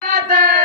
Father